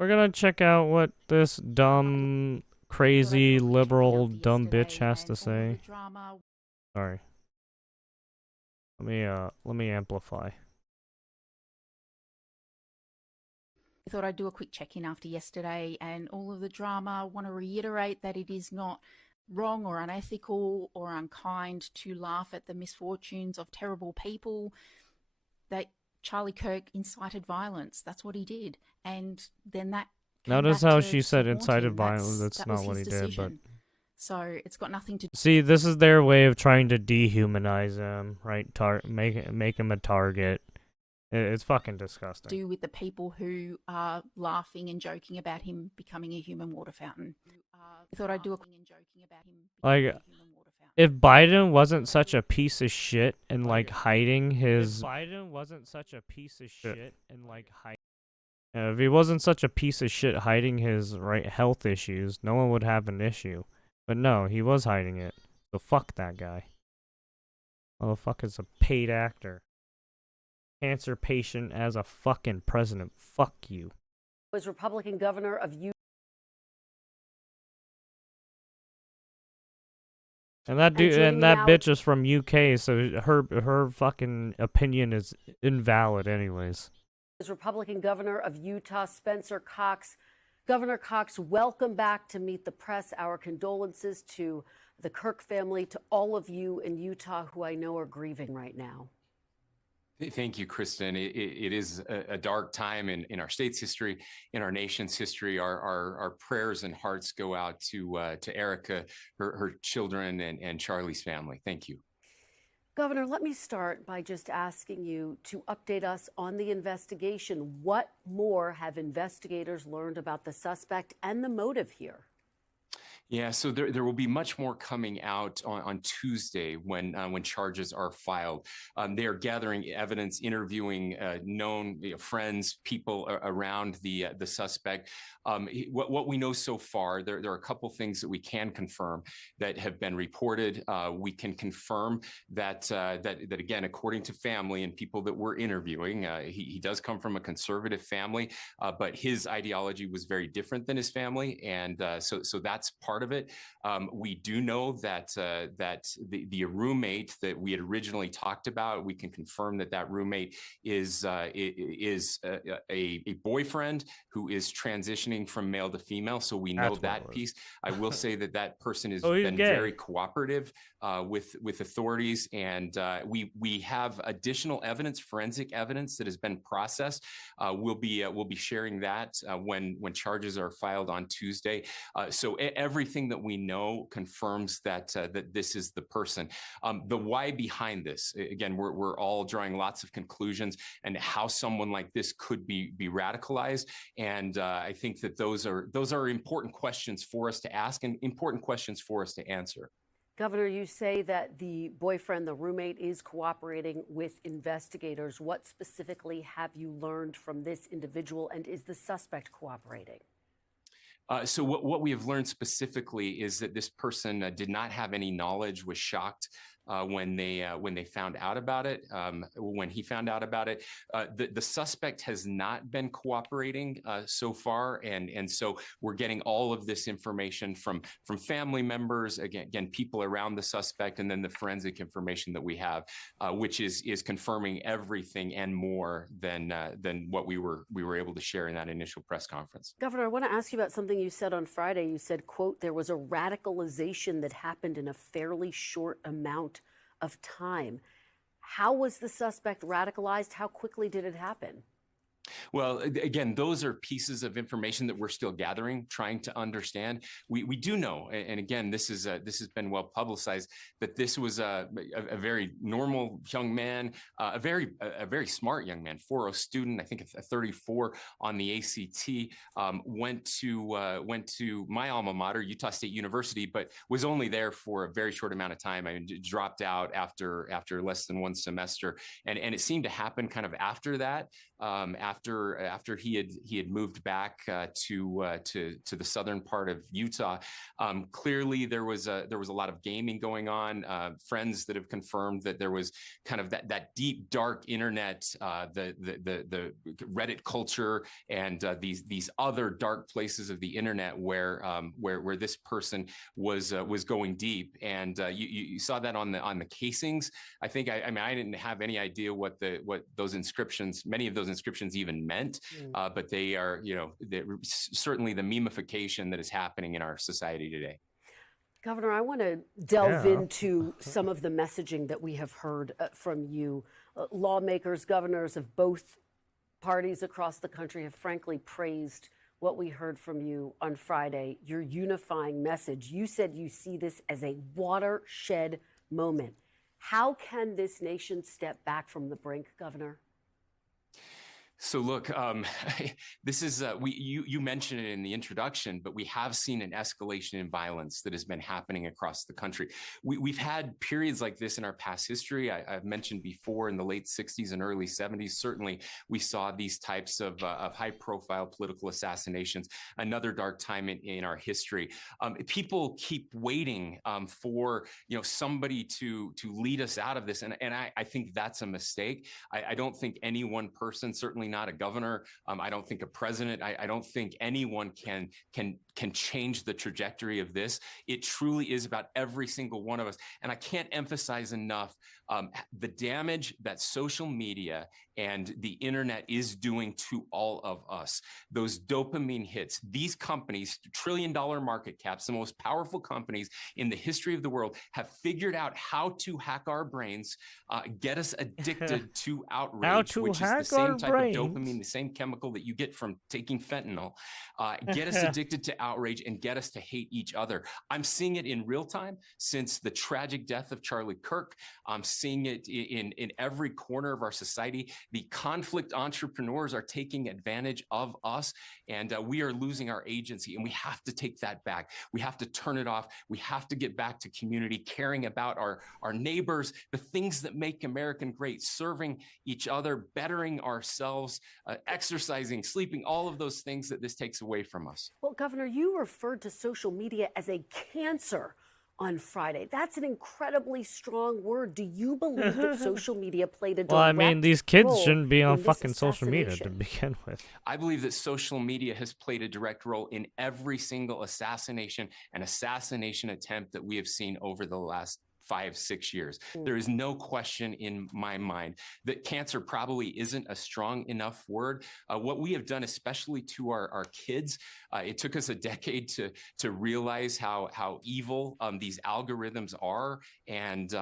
We're gonna check out what this dumb, crazy, liberal, dumb bitch has to say. Sorry. Let me amplify. I thought I'd do a quick check-in after yesterday and all of the drama. I want to reiterate that it is not wrong or unethical or unkind to laugh at the misfortunes of terrible people. That Charlie Kirk incited violence. That's what he did. And then that came Notice back how to she said haunt incited him. violence. That's That not was what his he did, but... decision. So it's got nothing to See, this is their way of trying to dehumanize him, right? Make him a target. It's fucking disgusting. do with the people who are laughing and joking about him becoming a human water fountain. I thought I'd do a Like, if Biden wasn't such a piece of shit and like hiding his... If he wasn't such a piece of shit hiding his health issues, no one would have an issue. But no, he was hiding it. So fuck that guy. Motherfucker's a paid actor. Cancer patient as a fucking president. Fuck you. Was Republican governor of Utah. And that dude and that bitch is from UK, so her fucking opinion is invalid anyways. Republican governor of Utah, Spencer Cox. Governor Cox, welcome back to Meet the Press. Our condolences to the Kirk family, to all of you in Utah who I know are grieving right now. Thank you, Kristen. It is a dark time in our state's history, in our nation's history. Our prayers and hearts go out to Erica, her children, and Charlie's family. Thank you. Governor, let me start by just asking you to update us on the investigation. What more have investigators learned about the suspect and the motive here? Yeah, so there will be much more coming out on Tuesday when charges are filed. They are gathering evidence, interviewing known friends, people around the suspect. What we know so far, there are a couple things that we can confirm that have been reported. We can confirm that again, according to family and people that we're interviewing, he does come from a conservative family, but his ideology was very different than his family, and so that's part of it. We do know that the roommate that we had originally talked about, we can confirm that roommate is a boyfriend who is transitioning from male to female. So we know that piece. I will say that person has been very cooperative with authorities, and we have additional evidence, forensic evidence that has been processed. We'll be sharing that when charges are filed on Tuesday. So everything that we know confirms that this is the person. The why behind this, again, we're all drawing lots of conclusions and how someone like this could be radicalized. And I think that those are important questions for us to ask and important questions for us to answer. Governor, you say that the boyfriend, the roommate, is cooperating with investigators. What specifically have you learned from this individual, and is the suspect cooperating? So what we have learned specifically is that this person did not have any knowledge, was shocked when they found out about it. When he found out about it, the suspect has not been cooperating so far, and so we're getting all of this information from family members, again people around the suspect, and then the forensic information that we have, which is confirming everything and more than what we were able to share in that initial press conference. Governor, I want to ask you about something you said on Friday. You said, quote, there was a radicalization that happened in a fairly short amount of time. How was the suspect radicalized? How quickly did it happen? Well, again, those are pieces of information that we're still gathering, trying to understand. We do know, and again, this has been well publicized, that this was a very normal young man, a very smart young man, 4.0 student, I think a 34 on the ACT, went to my alma mater, Utah State University, but was only there for a very short amount of time. I mean, dropped out after less than one semester, and it seemed to happen kind of after that. after he had moved back to the southern part of Utah. Clearly, there was a lot of gaming going on. Friends that have confirmed that there was kind of that deep dark internet, the Reddit culture, and these other dark places of the internet where this person was going deep, and you saw that on the casings. I think I mean I didn't have any idea what those inscriptions, many of those inscriptions even meant, but they are certainly the memification that is happening in our society today. Governor, I want to delve into some of the messaging that we have heard from you. Lawmakers, governors of both parties across the country have frankly praised what we heard from you on Friday, your unifying message. You said you see this as a watershed moment. How can this nation step back from the brink, Governor? So look, this is you mentioned it in the introduction, but we have seen an escalation in violence that has been happening across the country. We've had periods like this in our past history. I've mentioned before in the late 60s and early 70s. Certainly, we saw these types of high-profile political assassinations. Another dark time in our history. People keep waiting for somebody to lead us out of this, and I think that's a mistake. I don't think any one person, certainly not a governor. I don't think a president. I don't think anyone can change the trajectory of this. It truly is about every single one of us. And I can't emphasize enough the damage that social media and the internet is doing to all of us. Those dopamine hits, these companies, $1 trillion market caps, the most powerful companies in the history of the world, have figured out how to hack our brains, get us addicted to outrage, which is the same type of dopamine, the same chemical that you get from taking fentanyl, get us addicted to outrage and get us to hate each other. I'm seeing it in real time since the tragic death of Charlie Kirk. I'm seeing it in every corner of our society. The conflict entrepreneurs are taking advantage of us, and we are losing our agency, and we have to take that back. We have to turn it off. We have to get back to community, caring about our neighbors, the things that make American great, serving each other, bettering ourselves, exercising, sleeping, all of those things that this takes away from us. Well, Governor, you referred to social media as a cancer on Friday. That's an incredibly strong word. Do you believe that social media played a direct Well, I mean, these kids role shouldn't be on in fucking this social media to assassination? begin with. I believe that social media has played a direct role in every single assassination and assassination attempt that we have seen over the last 5-6 years. There is no question in my mind that cancer probably isn't a strong enough word. What we have done, especially to our kids, it took us a decade to realize how evil these algorithms are, and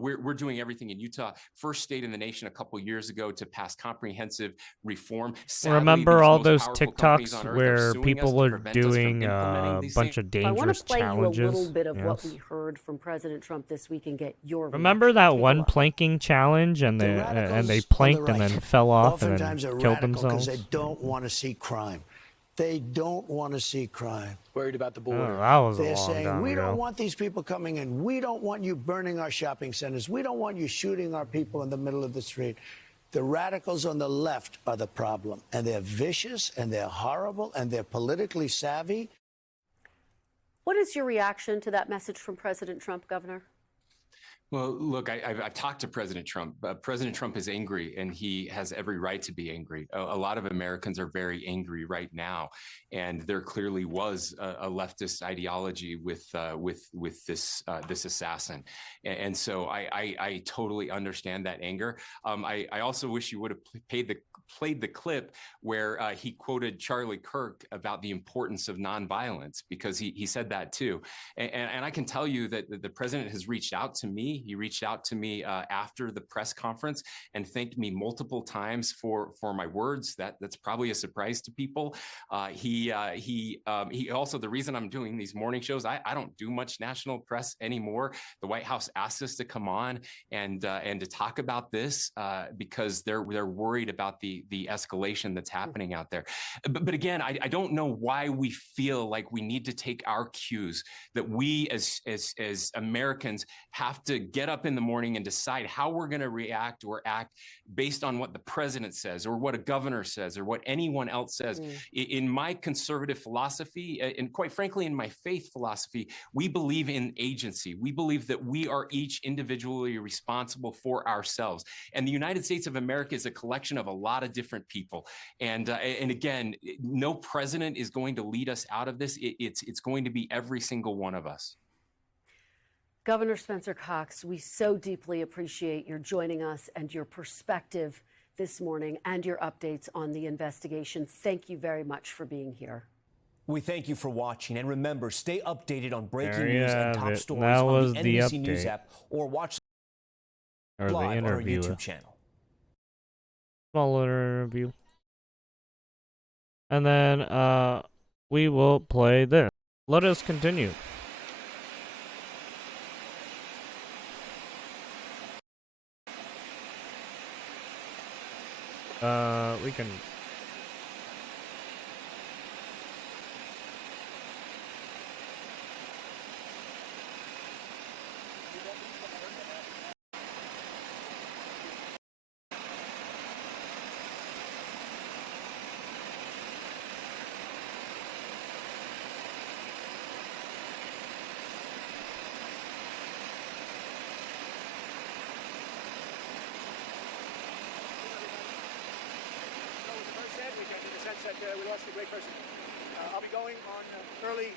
we're doing everything in Utah, first state in the nation a couple years ago to pass comprehensive reform. Sadly, Remember all most those powerful companies TikToks on earth are where suing people us to were prevent us from doing implementing a these bunch things? of I want dangerous to play challenges? you a little bit of Yes. what we heard from President Trump this week and get your Remember reaction. that Take a one look. planking challenge, and they planked and then fell off and then killed themselves? Because they don't want to see crime. They don't want to see crime. Worried about the border. Oh, that was a They're long saying, time we ago. don't want these people coming in. We don't want you burning our shopping centers. We don't want you shooting our people in the middle of the street. The radicals on the left are the problem. And they're vicious, and they're horrible, and they're politically savvy. What is your reaction to that message from President Trump, Governor? Well, look, I've talked to President Trump. President Trump is angry, and he has every right to be angry. A lot of Americans are very angry right now, and there clearly was a leftist ideology with this assassin, and so I totally understand that anger. I also wish you would have played the clip where he quoted Charlie Kirk about the importance of nonviolence, because he said that too, and I can tell you that the president has reached out to me. He reached out to me after the press conference and thanked me multiple times for my words. That's probably a surprise to people. He also, the reason I'm doing these morning shows, I don't do much national press anymore. The White House asked us to come on and to talk about this because they're worried about the escalation that's happening out there. But again, I don't know why we feel like we need to take our cues, that we as Americans have to get up in the morning and decide how we're going to react or act based on what the president says or what a governor says or what anyone else says. In my conservative philosophy, and quite frankly, in my faith philosophy, we believe in agency. We believe that we are each individually responsible for ourselves. And the United States of America is a collection of a lot of different people. And again, no president is going to lead us out of this. It's going to be every single one of us. Governor Spencer Cox, we so deeply appreciate your joining us and your perspective this morning and your updates on the investigation. Thank you very much for being here. We thank you for watching, and remember, stay updated on breaking There you news and have top it. stories That on was the the NBC News update. app or watch Or the live on our interview. YouTube channel. Small interview. And then we will play this. Let us continue. We can. We lost a great person. I'll be going on early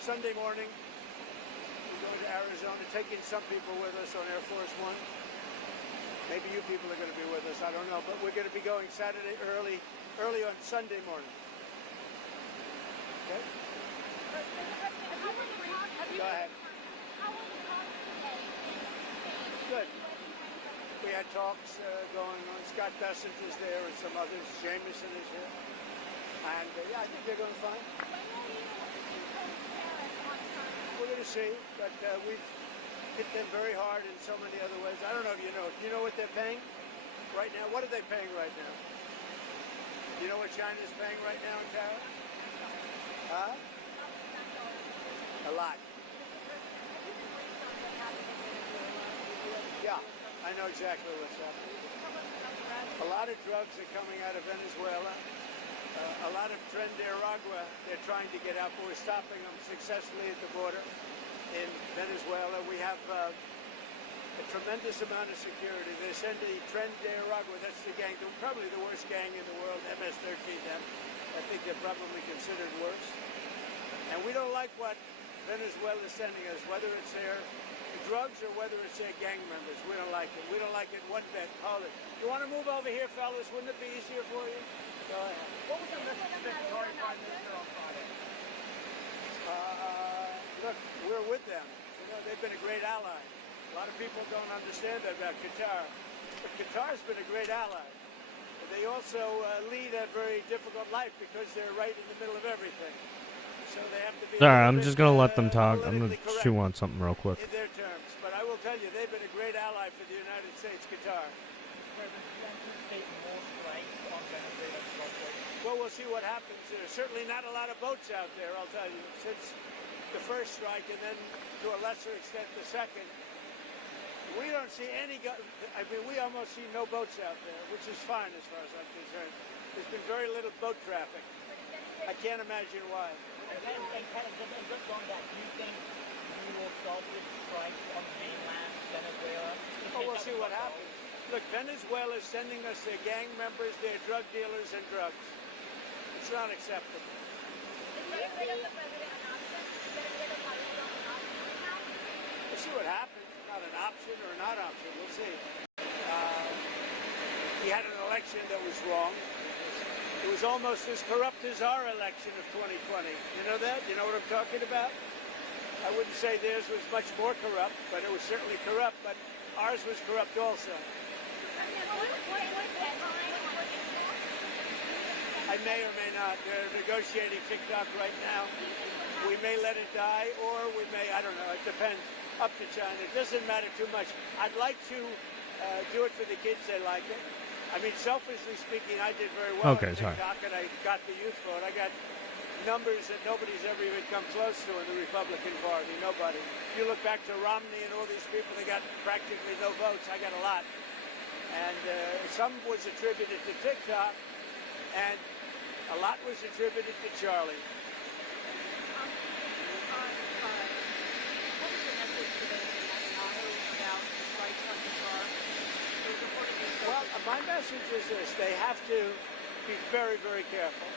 Sunday morning. We're going to Arizona, taking some people with us on Air Force One. Maybe you people are going to be with us. I don't know, but we're going to be going Saturday early on Sunday morning. Okay. Go ahead. Good. We had talks going on. Scott Bessent is there and some others. Jameson is here. And yeah, I think they're going fine. We're going to see, but we've hit them very hard in so many other ways. I don't know if you know. Do you know what they're paying right now? What are they paying right now? Do you know what China's paying right now in tariffs? Huh? A lot. Yeah, I know exactly what's happening. A lot of drugs are coming out of Venezuela. A lot of Tren de Aragua they're trying to get out, but we're stopping them successfully at the border in Venezuela. We have a tremendous amount of security. They send the Tren de Aragua, that's the gang, probably the worst gang in the world, MS-13M. I think they're probably considered worse. And we don't like what Venezuela is sending us, whether it's their drugs or whether it's their gang members. We don't like it. We don't like it one bit. Hold it. You want to move over here, fellas? Wouldn't it be easier for you? Go ahead. What was the message to Victoria Prime Minister on Friday? Look, we're with them. You know, they've been a great ally. A lot of people don't understand that about Qatar. But Qatar's been a great ally. But they also lead a very difficult life because they're right in the middle of everything. So they have to be. Sorry, I'm just gonna let them talk. I'm gonna chew on something real quick. In their terms, but I will tell you, they've been a great ally for the United States, Qatar. Well, we'll see what happens. There's certainly not a lot of boats out there, I'll tell you, since the first strike and then to a lesser extent the second. We don't see any, I mean, we almost see no boats out there, which is fine as far as I'm concerned. There's been very little boat traffic. I can't imagine why. Again, just on that, do you think you will start this strike on the mainland, Venezuela? Oh, we'll see what happens. Look, Venezuela is sending us their gang members, their drug dealers, and drugs. It's not acceptable. We'll see what happens. Not an option or a not option. We'll see. We had an election that was wrong. It was almost as corrupt as our election of 2020. You know that? You know what I'm talking about? I wouldn't say theirs was much more corrupt, but it was certainly corrupt, but ours was corrupt also. I may or may not. They're negotiating TikTok right now. We may let it die, or we may, I don't know, it depends. Up to China. It doesn't matter too much. I'd like to do it for the kids. They like it. I mean, selfishly speaking, I did very well on TikTok, and I got the youth vote. I got numbers that nobody's ever even come close to in the Republican Party. Nobody. If you look back to Romney and all these people, they got practically no votes. I got a lot. And some was attributed to TikTok, and a lot was attributed to Charlie. What was your message today about the strikes on Qatar? Well, my message is this. They have to be very, very careful.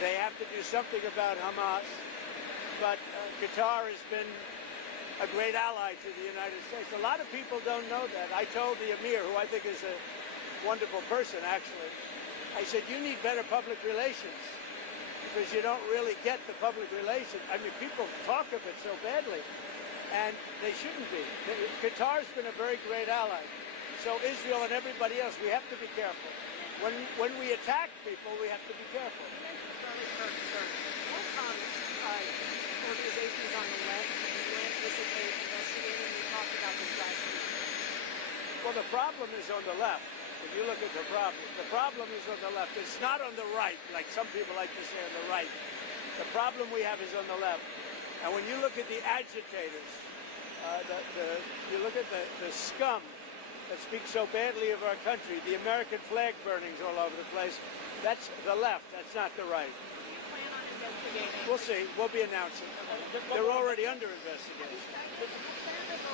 They have to do something about Hamas. But Qatar has been a great ally to the United States. A lot of people don't know that. I told the Emir, who I think is a wonderful person, actually, I said, you need better public relations because you don't really get the public relations. I mean, people talk of it so badly, and they shouldn't be. Qatar's been a very great ally. So Israel and everybody else, we have to be careful. When we attack people, we have to be careful. Organizations on the left who anticipate investigating. We talked about this last week. Well, the problem is on the left. If you look at the problem is on the left. It's not on the right, like some people like to say on the right. The problem we have is on the left. And when you look at the agitators, you look at the scum that speaks so badly of our country, the American flag burnings all over the place, that's the left. That's not the right. We'll see. We'll be announcing. They're already under investigation.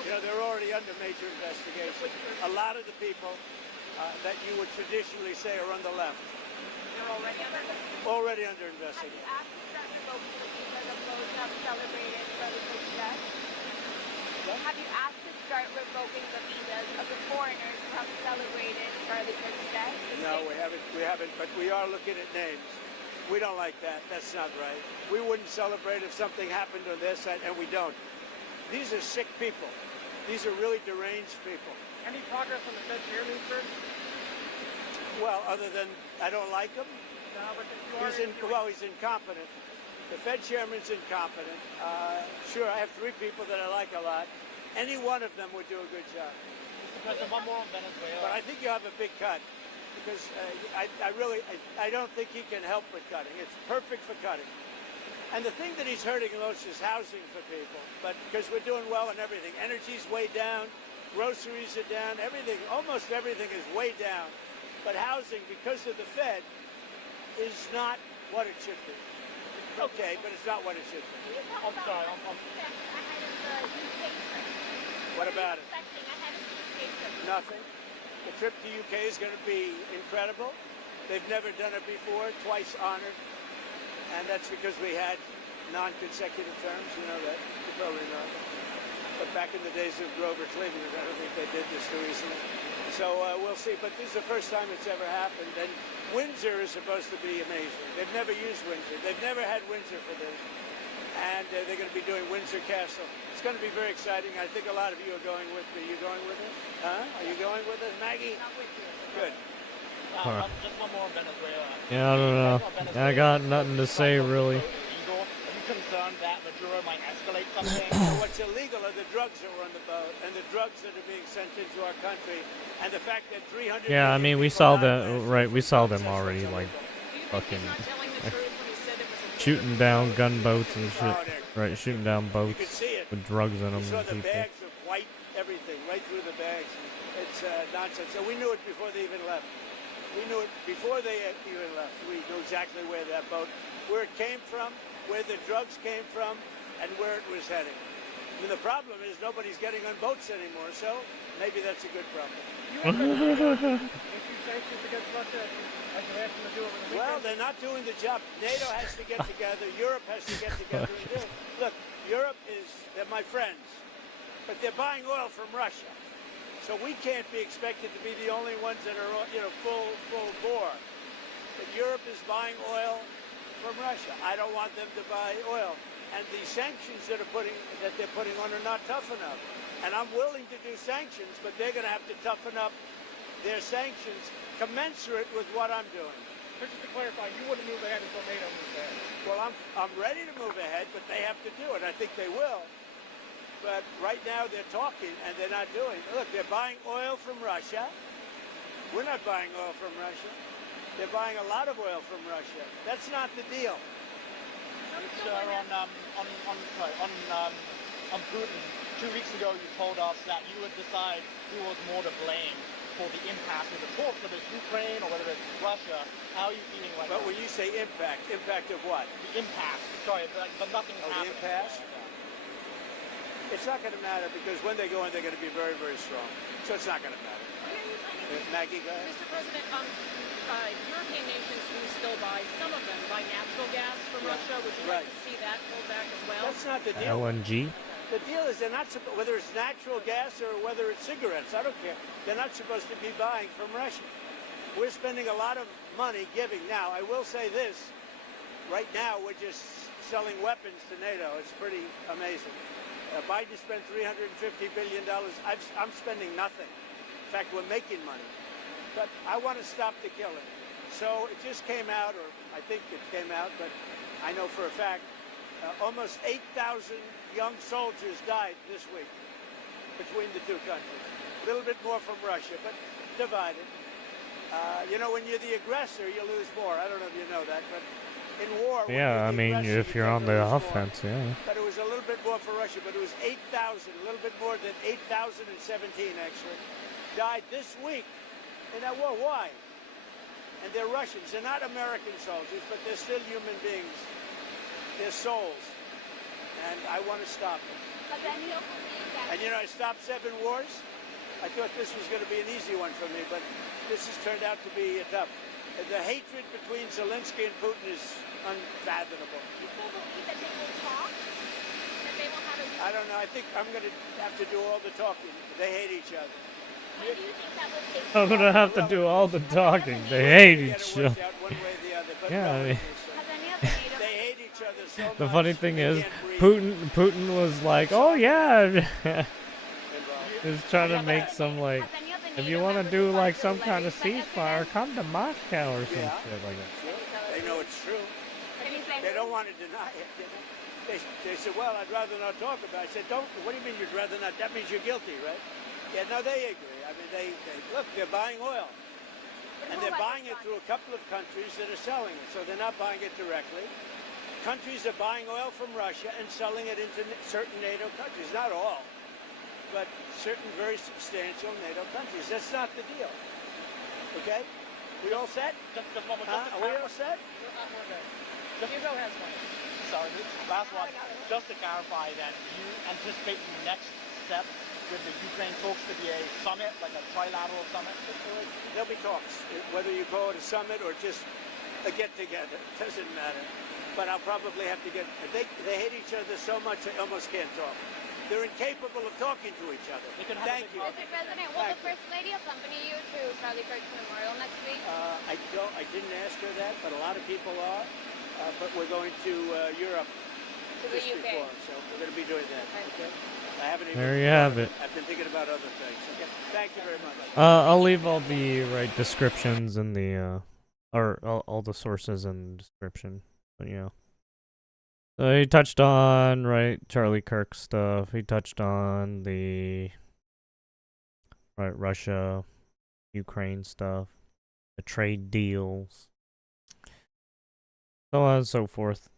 You know, they're already under major investigation. A lot of the people that you would traditionally say are on the left. They're already under investigation? Already under investigation. Have you asked to start revoking the visas of those who have celebrated President death? Have you asked to start revoking the visas of the foreigners who have celebrated President's death? No, we haven't, but we are looking at names. We don't like that. That's not right. We wouldn't celebrate if something happened on their side, and we don't. These are sick people. These are really deranged people. Any progress on the Fed chairman, sir? Well, other than I don't like him. No, but He's incompetent. The Fed chairman's incompetent. Sure, I have three people that I like a lot. Any one of them would do a good job. Mr. President, one more on Venezuela. But I think you have a big cut. Because I don't think he can help with cutting. It's perfect for cutting. And the thing that he's hurting most is housing for people. But because we're doing well in everything. Energy's way down. Groceries are down. Everything, almost everything is way down. But housing, because of the Fed, is not what it should be. Okay, but it's not what it should be. I'm sorry. What about it? Nothing. The trip to UK is going to be incredible. They've never done it before, twice honored. And that's because we had non-consecutive terms, you know that. You probably know. But back in the days of Grover Cleveland, I don't think they did this too easily. So we'll see. But this is the first time it's ever happened. And Windsor is supposed to be amazing. They've never used Windsor. They've never had Windsor for this. And they're going to be doing Windsor Castle. It's going to be very exciting. I think a lot of you are going with me. Are you going with us? Huh? Are you going with us, Maggie? Not with you. Good. Just one more on Venezuela. Yeah, I don't know. I got nothing to say, really. Illegal. Are you concerned that Maduro might escalate something? What's illegal are the drugs that were on the boat and the drugs that are being sent into our country and the fact that 300 Yeah, I mean, we saw the right. We saw them already, like, Do you think fucking he's not telling the truth when he said it was a shooting down gunboats and shit. Oh, they're- Right, shooting down You boats could see it. with drugs in them You saw and the people. bags of white everything right through the bags. It's nonsense. So we knew it before they even left. We knew it before they even left. We knew exactly where that boat, where it came from, where the drugs came from, and where it was heading. I mean, the problem is nobody's getting on boats anymore, so maybe that's a good problem. Sanctions against Russia as they're asking to do over the Well, weekend? they're not doing the job. NATO has to get together. Europe has to get together and do it. Look, Europe they're my friends, but they're buying oil from Russia. So we can't be expected to be the only ones that are, full bore. But Europe is buying oil from Russia. I don't want them to buy oil. And the sanctions that they're putting on are not tough enough. And I'm willing to do sanctions, but they're going to have to toughen up their sanctions commensurate with what I'm doing. Just to clarify, you wouldn't move ahead until NATO moves ahead. Well, I'm ready to move ahead, but they have to do it. I think they will. But right now they're talking and they're not doing it. Look, they're buying oil from Russia. We're not buying oil from Russia. They're buying a lot of oil from Russia. That's not the deal. Sir, on Putin, 2 weeks ago you told us that you would decide who was more to blame for the impasse of the talks, whether it's Ukraine or whether it's Russia. How are you feeling right But now? when you say impact of what? The impasse. Sorry, but nothing's Oh, the happening. impasse? It's not going to matter because when they go in, they're going to be very, very strong. So it's not going to matter. Maggie, go ahead. Mr. President, European nations do still buy, some of them buy natural gas from Yeah. Russia. Would you like to see that pulled back as well? That's not the deal. LNG. The deal is they're not whether it's natural gas or whether it's cigarettes. I don't care. They're not supposed to be buying from Russia. We're spending a lot of money giving. Now, I will say this. Right now, we're just selling weapons to NATO. It's pretty amazing. Biden spent $350 billion. I'm spending nothing. In fact, we're making money. But I want to stop the killing. So it just came out, or I think it came out, but I know for a fact, almost 8,000 young soldiers died this week between the two countries. A little bit more from Russia, but divided. When you're the aggressor, you lose more. I don't know if you know that, but in war, when Yeah, I you're the mean, aggressor, if you you're tend on to the lose more. offense, yeah. But it was a little bit more for Russia, but it was 8,000, a little bit more than 8,017 actually, died this week in that war. Why? And they're Russians. They're not American soldiers, but they're still human beings. They're souls. And I want to stop them. And I stopped 7 wars. I thought this was going to be an easy one for me, but this has turned out to be tough. The hatred between Zelensky and Putin is unfathomable. You still believe that they will talk? That they will have a... I don't know. I think I'm going to have to do all the talking. They hate each other. When do you think that will take I'm gonna have to do all the talking. They hate each other. Yeah, I mean, They hate each other so much. the funny thing they is, can't breathe. Putin was like, "Oh yeah," he's trying to make some like, if you want to do like some kind of ceasefire, come to Moscow or some Yeah. shit like that. They know it's true. They don't want to deny it. They said, well, I'd rather not talk about it. I said, don't. What do you mean you'd rather not? That means you're guilty, right? Yeah, no, they agree. I mean, they look, they're buying oil. And they're buying it through a couple of countries that are selling it. So they're not buying it directly. Countries are buying oil from Russia and selling it into certain NATO countries. Not all, but certain very substantial NATO countries. That's not the deal. Okay? We all set? Just one more. Are we all set? You go ahead, sorry, last one. Just to clarify that you anticipate the next step with the Ukraine talks to be a summit, like a trilateral summit? There'll be talks, whether you call it a summit or just a get-together. It doesn't matter. But I'll probably have to get... They hate each other so much they almost can't talk. They're incapable of talking to each other. Thank you. Mr. President, will the First Lady accompany you to Charlie Kirk's memorial next week? I didn't ask her that, but a lot of people are. But we're going to Europe To the just UK. before, so we're going to be doing that. Okay? I haven't even. There you have it. I've been thinking about other things. Okay. Thank you very much. I'll leave all the right descriptions in the or all the sources and description. But he touched on Charlie Kirk stuff. He touched on the Russia, Ukraine stuff, the trade deals, so on and so forth.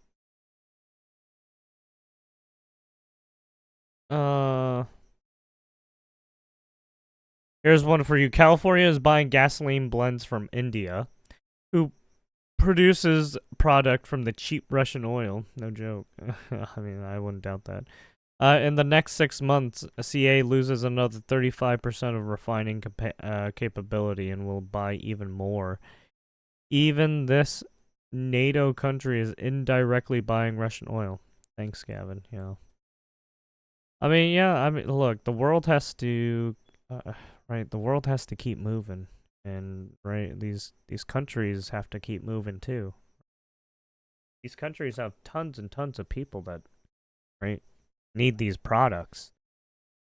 Here's one for you. California is buying gasoline blends from India, who produces product from the cheap Russian oil. No joke. I mean, I wouldn't doubt that. In the next 6 months, CA loses another 35% of refining capability and will buy even more. Even this NATO country is indirectly buying Russian oil. Thanks, Gavin. I mean, look, the world has to, the world has to keep moving, and these countries have to keep moving too. These countries have tons and tons of people that, need these products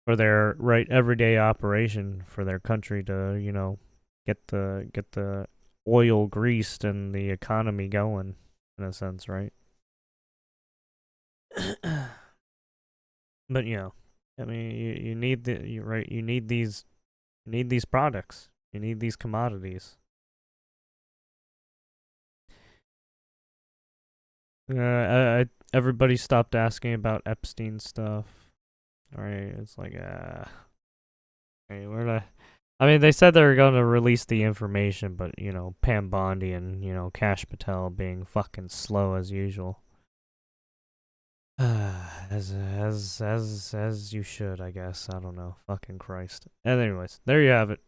for their everyday operation for their country to, get the oil greased and the economy going, in a sense, right? But I mean, you need you need these products. You need these commodities. Everybody stopped asking about Epstein stuff. Right? It's like, hey, I mean, they said they were going to release the information, but, you know, Pam Bondi and, you know, Kash Patel being fucking slow as usual. As you should, I guess. I don't know. Fucking Christ. And anyways, there you have it.